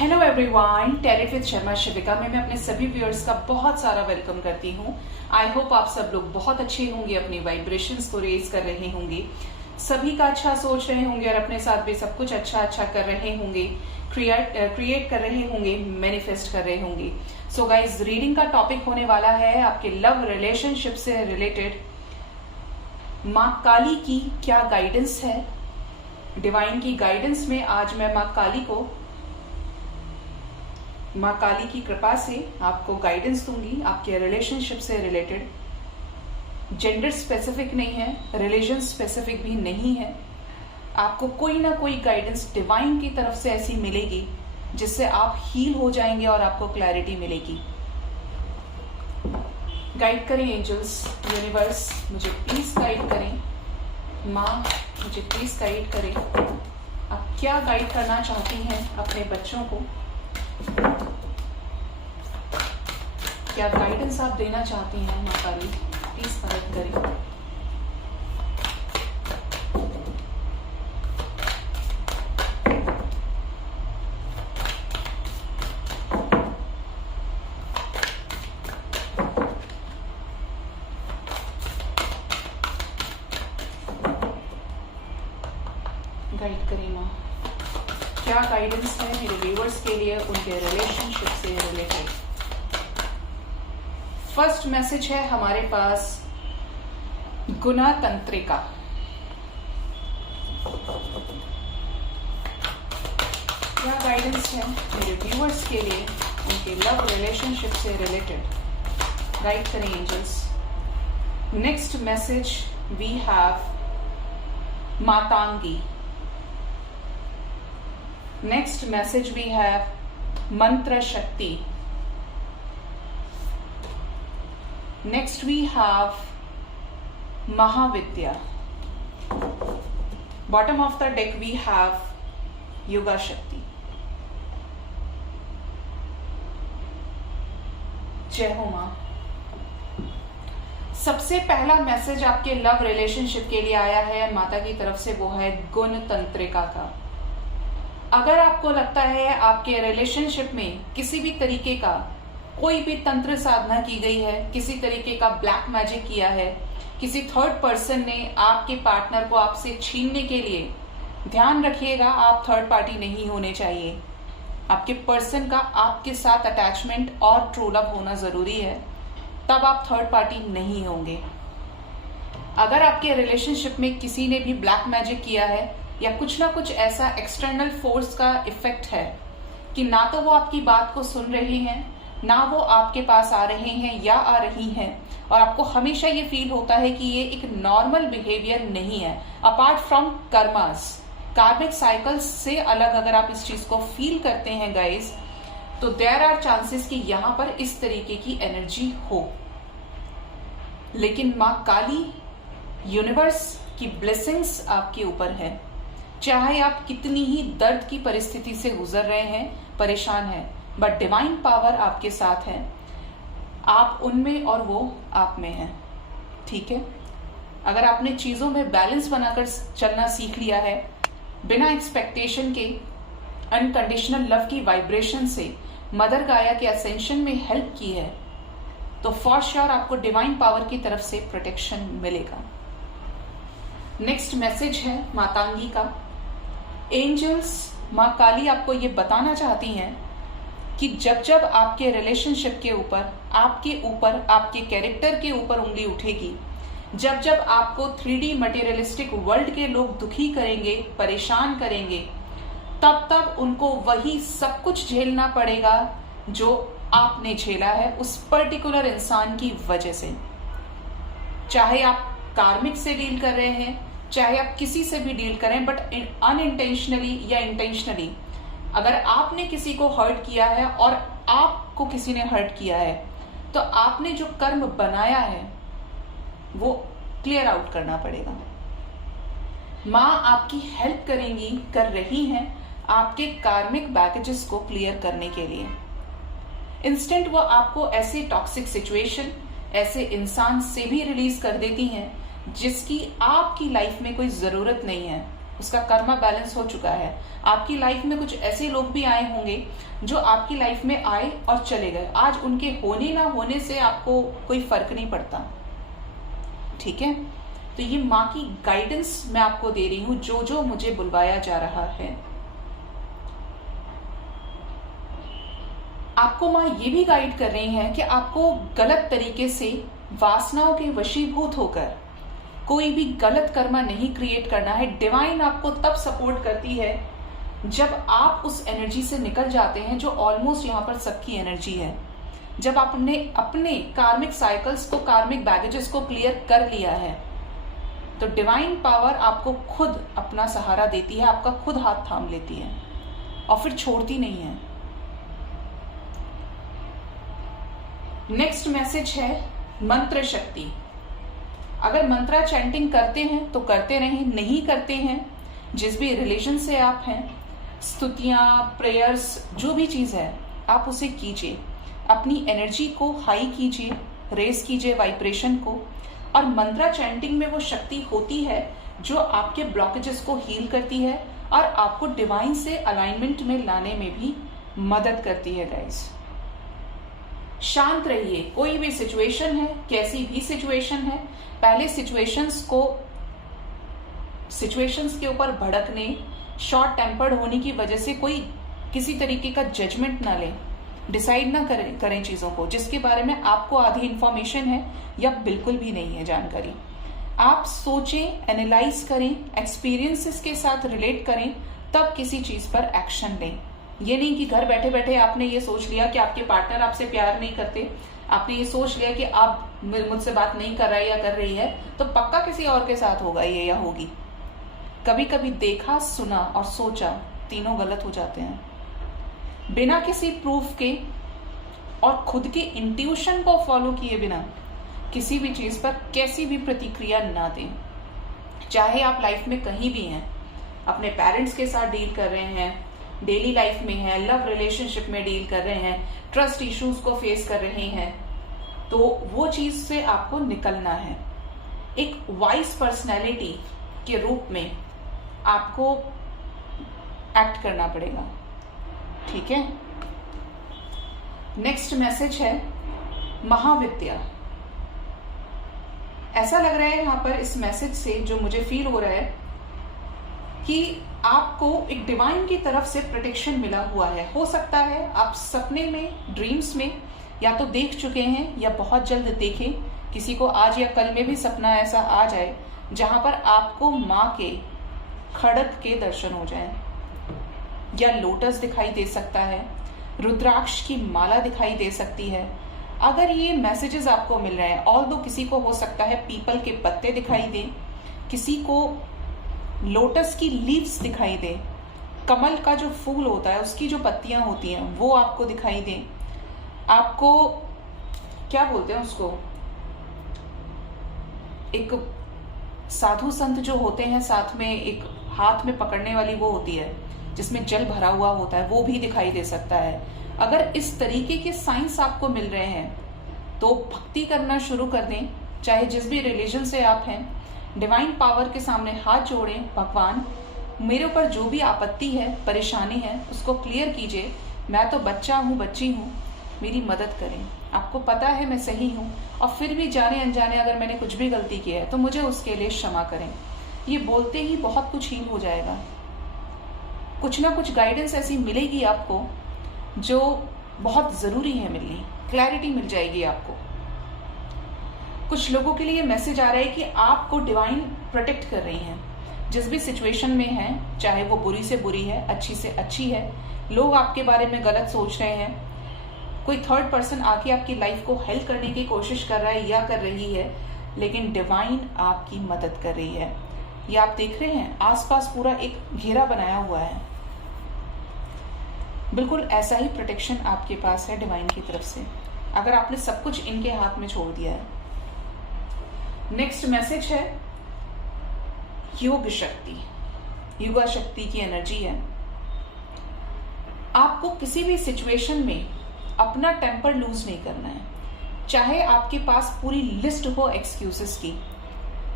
Hello everyone, talent with Sharma Shivika में मैं अपने सभी व्यूअर्स का बहुत सारा वेलकम करती हूँ। आई होप आप सब लोग बहुत अच्छे होंगे, अपनी वाइब्रेशंस को रेज कर रहे होंगे, सभी का अच्छा सोच रहे होंगे और अपने साथ भी सब कुछ अच्छा कर रहे होंगे, क्रिएट कर रहे होंगे, मैनिफेस्ट कर रहे होंगे। सो गाइज, रीडिंग का टॉपिक होने वाला है आपके लव रिलेशनशिप से रिलेटेड माँ काली की क्या गाइडेंस है। डिवाइन की गाइडेंस में आज मैं माँ काली की कृपा से आपको गाइडेंस दूंगी आपके रिलेशनशिप से रिलेटेड। जेंडर स्पेसिफिक नहीं है, रिलीजन स्पेसिफिक भी नहीं है। आपको कोई ना कोई गाइडेंस डिवाइन की तरफ से ऐसी मिलेगी जिससे आप हील हो जाएंगे और आपको क्लैरिटी मिलेगी। गाइड करें एंजल्स, यूनिवर्स, मुझे प्लीज गाइड करें। माँ, मुझे प्लीज गाइड करें। आप क्या गाइड करना चाहती हैं अपने बच्चों को? क्या गाइडेंस आप देना चाहती हैं माँ काली? प्लीज मदद करें। गाइड करें माँ, क्या गाइडेंस है मेरे व्यूअर्स के लिए उनके रिलेशनशिप से रिलेटेड। फर्स्ट मैसेज है हमारे पास गुना तंत्रिका। क्या गाइडेंस है मेरे व्यूअर्स के लिए उनके लव रिलेशनशिप से रिलेटेड? गाइड करें angels. Next message we have Matangi. Next message we have Mantra Shakti. Next we have Mahavidya. Bottom of the deck we have Yoga Shakti. जय हो माँ। सबसे पहला मैसेज आपके लव रिलेशनशिप के लिए आया है माता की तरफ से, वो है गुण तंत्रिका का। अगर आपको लगता है आपके रिलेशनशिप में किसी भी तरीके का कोई भी तंत्र साधना की गई है, किसी तरीके का ब्लैक मैजिक किया है, किसी थर्ड पर्सन ने आपके पार्टनर को आपसे छीनने के लिए, ध्यान रखिएगा आप थर्ड पार्टी नहीं होने चाहिए। आपके पर्सन का आपके साथ अटैचमेंट और ट्रू लव होना जरूरी है, तब आप थर्ड पार्टी नहीं होंगे। अगर आपके रिलेशनशिप में किसी ने भी ब्लैक मैजिक किया है या कुछ ना कुछ ऐसा एक्सटर्नल फोर्स का इफेक्ट है कि ना तो वो आपकी बात को सुन रहे हैं, ना वो आपके पास आ रहे हैं या आ रही हैं, और आपको हमेशा ये फील होता है कि ये एक नॉर्मल बिहेवियर नहीं है, अपार्ट फ्रॉम कर्मास, कार्मिक साइकिल्स से अलग अगर आप इस चीज को फील करते हैं गाइस, तो देयर आर चांसेस कि यहां पर इस तरीके की एनर्जी हो। लेकिन माँ काली, यूनिवर्स की ब्लेसिंग्स आपके ऊपर है। चाहे आप कितनी ही दर्द की परिस्थिति से गुजर रहे हैं, परेशान हैं, बट डिवाइन पावर आपके साथ है। आप उनमें और वो आप में है। ठीक है, अगर आपने चीजों में बैलेंस बनाकर चलना सीख लिया है, बिना एक्सपेक्टेशन के अनकंडीशनल लव की वाइब्रेशन से मदर गाया के असेंशन में हेल्प की है, तो फॉर श्योर आपको डिवाइन पावर की तरफ से प्रोटेक्शन मिलेगा। नेक्स्ट मैसेज है मातांगी का। एंजल्स, माँ काली आपको ये बताना चाहती हैं कि जब जब आपके रिलेशनशिप के ऊपर, आपके कैरेक्टर के ऊपर उंगली उठेगी, जब जब आपको 3D मटेरियलिस्टिक वर्ल्ड के लोग दुखी करेंगे, परेशान करेंगे, तब तब उनको वही सब कुछ झेलना पड़ेगा जो आपने झेला है उस पर्टिकुलर इंसान की वजह से। चाहे आप कार्मिक से डील कर रहे हैं, चाहे आप किसी से भी डील करें, बट अनइंटेंशनली या इंटेंशनली अगर आपने किसी को हर्ट किया है और आपको किसी ने हर्ट किया है, तो आपने जो कर्म बनाया है वो क्लियर आउट करना पड़ेगा। माँ आपकी हेल्प करेंगी, कर रही हैं आपके कार्मिक बैगेजेस को क्लियर करने के लिए। इंस्टेंट वो आपको ऐसे टॉक्सिक सिचुएशन, ऐसे इंसान से भी रिलीज कर देती हैं जिसकी आपकी लाइफ में कोई जरूरत नहीं है। उसका कर्मा बैलेंस हो चुका है। आपकी लाइफ में कुछ ऐसे लोग भी आए होंगे जो आपकी लाइफ में आए और चले गए। आज उनके होने ना होने से आपको कोई फर्क नहीं पड़ता, ठीक है। तो ये माँ की गाइडेंस मैं आपको दे रही हूं, जो जो मुझे बुलवाया जा रहा है। आपको माँ ये भी गाइड कर रही हैं कि आपको गलत तरीके से वासनाओं के वशीभूत होकर कोई भी गलत कर्मा नहीं क्रिएट करना है। डिवाइन आपको तब सपोर्ट करती है जब आप उस एनर्जी से निकल जाते हैं, जो ऑलमोस्ट यहाँ पर सबकी एनर्जी है। जब आपने अपने कार्मिक साइकिल्स को, कार्मिक बैगेजेस को क्लियर कर लिया है, तो डिवाइन पावर आपको खुद अपना सहारा देती है, आपका खुद हाथ थाम लेती है और फिर छोड़ती नहीं है। नेक्स्ट मैसेज है मंत्र शक्ति। अगर मंत्रा चैंटिंग करते हैं तो करते रहें, नहीं करते हैं, जिस भी रिलेशन से आप हैं, स्तुतियां, प्रेयर्स, जो भी चीज है आप उसे कीजिए। अपनी एनर्जी को हाई कीजिए, रेस कीजिए वाइब्रेशन को। और मंत्रा चैंटिंग में वो शक्ति होती है जो आपके ब्लॉकेजेस को हील करती है और आपको डिवाइन से अलाइनमेंट में लाने में भी मदद करती है गाइस। शांत रहिए, कोई भी सिचुएशन है, कैसी भी सिचुएशन है, पहले सिचुएशंस के ऊपर भड़कने, शॉर्ट टेम्पर्ड होने की वजह से कोई किसी तरीके का जजमेंट ना लें, डिसाइड ना करें चीजों को जिसके बारे में आपको आधी इंफॉर्मेशन है या बिल्कुल भी नहीं है जानकारी। आप सोचें, एनालाइज करें, एक्सपीरियंसेस के साथ रिलेट करें, तब किसी चीज पर एक्शन लें। ये नहीं कि घर बैठे बैठे आपने ये सोच लिया कि आपके पार्टनर आपसे प्यार नहीं करते, आपने ये सोच लिया कि आप मुझसे बात नहीं कर रहा है या कर रही है तो पक्का किसी और के साथ होगा ये या होगी। कभी कभी देखा, सुना और सोचा, तीनों गलत हो जाते हैं। बिना किसी प्रूफ के और खुद के इंट्यूशन को फॉलो किए बिना किसी भी चीज पर कैसी भी प्रतिक्रिया ना दें। चाहे आप लाइफ में कहीं भी हैं, अपने पेरेंट्स के साथ डील कर रहे हैं, डेली लाइफ में है, लव रिलेशनशिप में डील कर रहे हैं, ट्रस्ट इश्यूज को फेस कर रहे हैं, तो वो चीज से आपको निकलना है। एक वाइज पर्सनैलिटी के रूप में आपको एक्ट करना पड़ेगा, ठीक है। नेक्स्ट मैसेज है महाविद्या। ऐसा लग रहा है यहां पर इस मैसेज से, जो मुझे फील हो रहा है कि आपको एक डिवाइन की तरफ से प्रोटेक्शन मिला हुआ है। हो सकता है आप सपने में, ड्रीम्स में या तो देख चुके हैं या बहुत जल्द देखें। किसी को आज या कल में भी सपना ऐसा आ जाए जहां पर आपको माँ के खड़ग के दर्शन हो जाएं, या लोटस दिखाई दे सकता है, रुद्राक्ष की माला दिखाई दे सकती है। अगर ये मैसेजेस आपको मिल रहे हैं, ऑल्दो किसी को हो सकता है पीपल के पत्ते दिखाई दें, किसी को लोटस की लीव्स दिखाई दे, कमल का जो फूल होता है उसकी जो पत्तियां होती हैं वो आपको दिखाई दें, आपको क्या बोलते हैं उसको, एक साधु संत जो होते हैं साथ में एक हाथ में पकड़ने वाली वो होती है जिसमें जल भरा हुआ होता है, वो भी दिखाई दे सकता है। अगर इस तरीके के साइंस आपको मिल रहे हैं तो भक्ति करना शुरू कर दें, चाहे जिस भी रिलीजन से आप हैं। डिवाइन पावर के सामने हाथ जोड़ें, भगवान मेरे ऊपर जो भी आपत्ति है, परेशानी है, उसको क्लियर कीजिए। मैं तो बच्चा हूँ, बच्ची हूँ, मेरी मदद करें। आपको पता है मैं सही हूँ और फिर भी जाने अनजाने अगर मैंने कुछ भी गलती की है तो मुझे उसके लिए क्षमा करें। ये बोलते ही बहुत कुछ हील हो जाएगा। कुछ ना कुछ गाइडेंस ऐसी मिलेगी आपको जो बहुत जरूरी है मिलनी, क्लैरिटी मिल जाएगी आपको। कुछ लोगों के लिए मैसेज आ रहा है कि आपको डिवाइन प्रोटेक्ट कर रही हैं, जिस भी सिचुएशन में है, चाहे वो बुरी से बुरी है, अच्छी से अच्छी है, लोग आपके बारे में गलत सोच रहे हैं, कोई थर्ड पर्सन आके आपकी लाइफ को हेल्प करने की कोशिश कर रहा है या कर रही है, लेकिन डिवाइन आपकी मदद कर रही है। ये आप देख रहे हैं आसपास पूरा एक घेरा बनाया हुआ है, बिल्कुल ऐसा ही प्रोटेक्शन आपके पास है डिवाइन की तरफ से, अगर आपने सब कुछ इनके हाथ में छोड़ दिया है। नेक्स्ट मैसेज है योग शक्ति, युवा शक्ति की एनर्जी है। आपको किसी भी सिचुएशन में अपना टेम्पर लूज नहीं करना है, चाहे आपके पास पूरी लिस्ट हो एक्सक्यूजेस की,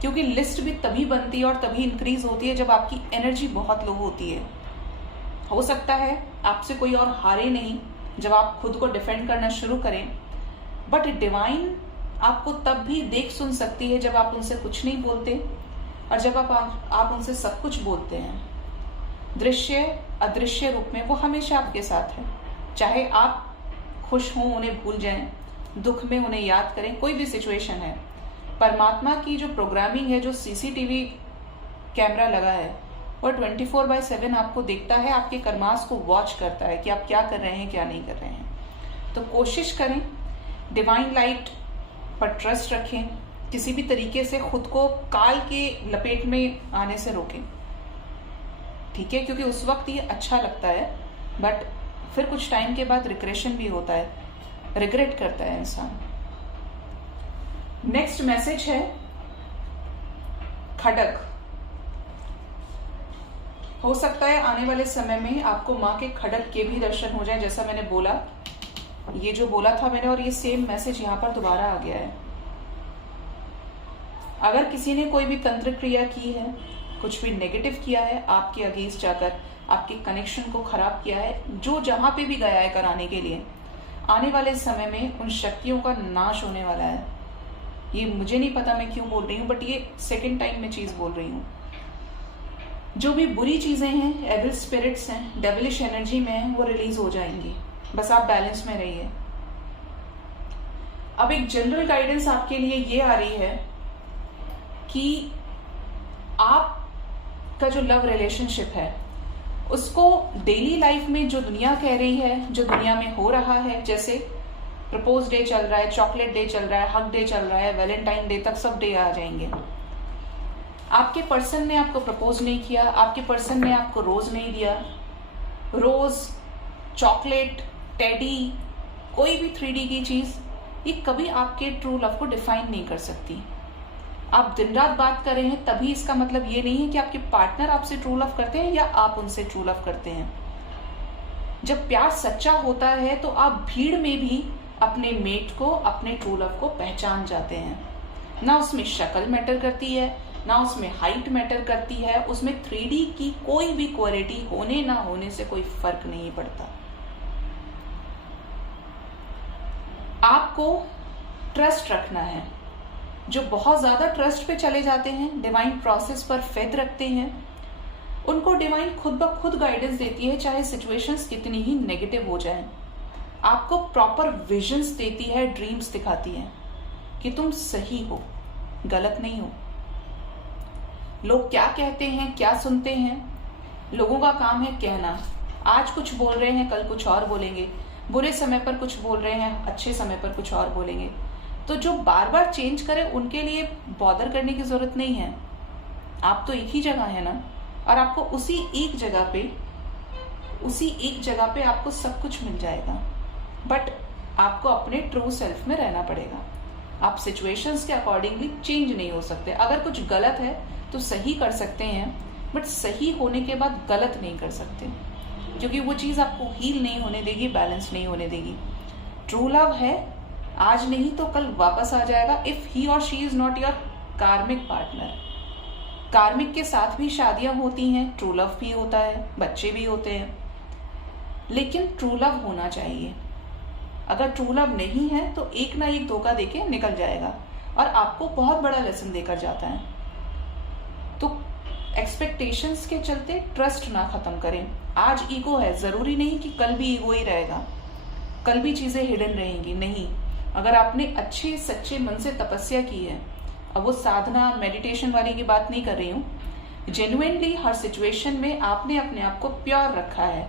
क्योंकि लिस्ट भी तभी बनती है और तभी इंक्रीज होती है जब आपकी एनर्जी बहुत लो होती है। हो सकता है आपसे कोई और हारे नहीं जब आप खुद को डिफेंड करना शुरू करें, बट डिवाइन आपको तब भी देख सुन सकती है जब आप उनसे कुछ नहीं बोलते और जब आप उनसे सब कुछ बोलते हैं। दृश्य अदृश्य रूप में वो हमेशा आपके साथ है। चाहे आप खुश हों, उन्हें भूल जाएं, दुख में उन्हें याद करें, कोई भी सिचुएशन है, परमात्मा की जो प्रोग्रामिंग है, जो सीसीटीवी कैमरा लगा है, वो 24/7 आपको देखता है, आपके कर्मास को वॉच करता है कि आप क्या कर रहे हैं, क्या नहीं कर रहे हैं। तो कोशिश करें, डिवाइन लाइट पर ट्रस्ट रखें, किसी भी तरीके से खुद को काल के लपेट में आने से रोकें, ठीक है? क्योंकि उस वक्त ये अच्छा लगता है, बट फिर कुछ टाइम के बाद रिग्रेशन भी होता है, रिग्रेट करता है इंसान। नेक्स्ट मैसेज है खड़ग। हो सकता है आने वाले समय में आपको माँ के खड़ग के भी दर्शन हो जाए, जैसा मैंने बोला, ये जो बोला था मैंने, और ये सेम मैसेज यहाँ पर दोबारा आ गया है। अगर किसी ने कोई भी तंत्र क्रिया की है, कुछ भी नेगेटिव किया है, आपके अगेंस्ट जाकर आपके कनेक्शन को खराब किया है, जो जहां पे भी गया है कराने के लिए, आने वाले समय में उन शक्तियों का नाश होने वाला है। ये मुझे नहीं पता मैं क्यों बोल रही हूँ, बट ये सेकेंड टाइम मैं चीज बोल रही हूँ। जो भी बुरी चीजें हैं, एविल स्पिरिट्स हैं, डेविलिश एनर्जी में हैं, वो रिलीज हो जाएंगी। बस आप बैलेंस में रहिए। अब एक जनरल गाइडेंस आपके लिए ये आ रही है कि आपका जो लव रिलेशनशिप है, उसको डेली लाइफ में जो दुनिया कह रही है, जो दुनिया में हो रहा है, जैसे प्रपोज डे चल रहा है, चॉकलेट डे चल रहा है, हग डे चल रहा है, वैलेंटाइन डे तक सब डे आ जाएंगे। आपके पर्सन ने आपको प्रपोज नहीं किया, आपके पर्सन ने आपको रोज नहीं दिया, रोज, चॉकलेट, टेडी, कोई भी 3D की चीज, ये कभी आपके ट्रू लव को डिफाइन नहीं कर सकती। आप दिन रात बात कर रहे हैं तभी इसका मतलब ये नहीं है कि आपके पार्टनर आपसे ट्रू लव करते हैं या आप उनसे ट्रू लव करते हैं। जब प्यार सच्चा होता है तो आप भीड़ में भी अपने मेट को, अपने ट्रू लव को पहचान जाते हैं। ना उसमें शक्ल मैटर करती है, ना उसमें हाइट मैटर करती है, उसमें 3D की कोई भी क्वालिटी होने ना होने से कोई फर्क नहीं पड़ता। आपको ट्रस्ट रखना है। जो बहुत ज्यादा ट्रस्ट पे चले जाते हैं, डिवाइन प्रोसेस पर फेथ रखते हैं, उनको डिवाइन खुद ब खुद गाइडेंस देती है, चाहे सिचुएशंस कितनी ही नेगेटिव हो जाएं। आपको प्रॉपर विजन्स देती है, ड्रीम्स दिखाती है कि तुम सही हो, गलत नहीं हो। लोग क्या कहते हैं, क्या सुनते हैं, लोगों का काम है कहना। आज कुछ बोल रहे हैं, कल कुछ और बोलेंगे, बुरे समय पर कुछ बोल रहे हैं, अच्छे समय पर कुछ और बोलेंगे। तो जो बार बार चेंज करे उनके लिए बॉदर करने की जरूरत नहीं है। आप तो एक ही जगह है ना, और आपको उसी एक जगह पे आपको सब कुछ मिल जाएगा। बट आपको अपने ट्रू सेल्फ में रहना पड़ेगा। आप सिचुएशंस के अकॉर्डिंगली चेंज नहीं हो सकते। अगर कुछ गलत है तो सही कर सकते हैं, बट सही होने के बाद गलत नहीं कर सकते, क्योंकि वो चीज आपको हील नहीं होने देगी, बैलेंस नहीं होने देगी। ट्रू लव है, आज नहीं तो कल वापस आ जाएगा, इफ ही और शी इज नॉट योर कार्मिक पार्टनर। कार्मिक के साथ भी शादियां होती हैं, ट्रू लव भी होता है, बच्चे भी होते हैं, लेकिन ट्रू लव होना चाहिए। अगर ट्रू लव नहीं है तो एक ना एक धोखा देके निकल जाएगा और आपको बहुत बड़ा लेसन देकर जाता है। तो एक्सपेक्टेशंस के चलते ट्रस्ट ना खत्म करें। आज ईगो है, जरूरी नहीं कि कल भी ईगो ही रहेगा, कल भी चीजें हिडन रहेंगी, नहीं। अगर आपने अच्छे सच्चे मन से तपस्या की है, अब वो साधना मेडिटेशन वाली की बात नहीं कर रही हूँ, जेन्युइनली हर सिचुएशन में आपने अपने आप को प्योर रखा है,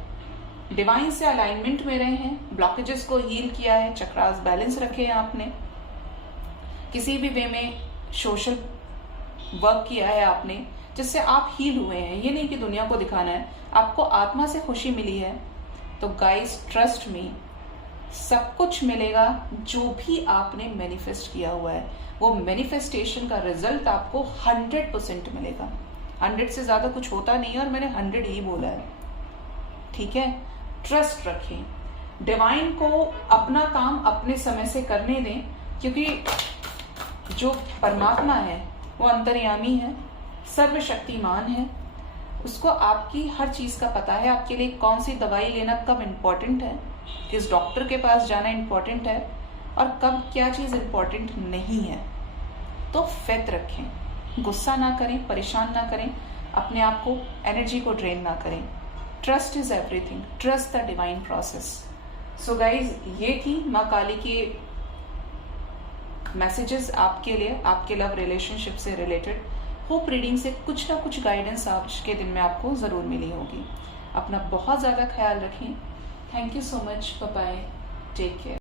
डिवाइन से अलाइनमेंट में रहे हैं, ब्लॉकेजेस को हील किया है, चक्रास बैलेंस रखे हैं, आपने किसी भी वे में सोशल वर्क किया है आपने, जिससे आप हील हुए हैं। ये नहीं कि दुनिया को दिखाना है, आपको आत्मा से खुशी मिली है। तो गाइस ट्रस्ट मी, सब कुछ मिलेगा जो भी आपने मैनिफेस्ट किया हुआ है, वो मैनिफेस्टेशन का रिजल्ट आपको 100% मिलेगा। 100 से ज्यादा कुछ होता नहीं है और मैंने 100 ही बोला है, ठीक है। ट्रस्ट रखें, डिवाइन को अपना काम अपने समय से करने दें, क्योंकि जो परमात्मा है वो अंतर्यामी है, सर्वशक्तिमान है, उसको आपकी हर चीज का पता है। आपके लिए कौन सी दवाई लेना कब इम्पोर्टेंट है, किस डॉक्टर के पास जाना इम्पोर्टेंट है और कब क्या चीज इम्पोर्टेंट नहीं है। तो फेथ रखें, गुस्सा ना करें, परेशान ना करें, अपने आप को, एनर्जी को ड्रेन ना करें। Trust is everything, trust the divine process. So guys, ये थी माँ काली की मैसेजेस आपके लिए, आपके लव रिलेशनशिप से रिलेटेड। होप रीडिंग से कुछ ना कुछ गाइडेंस आज के दिन में आपको जरूर मिली होगी। अपना बहुत ज्यादा ख्याल रखें। Thank you so much, bye bye, take care.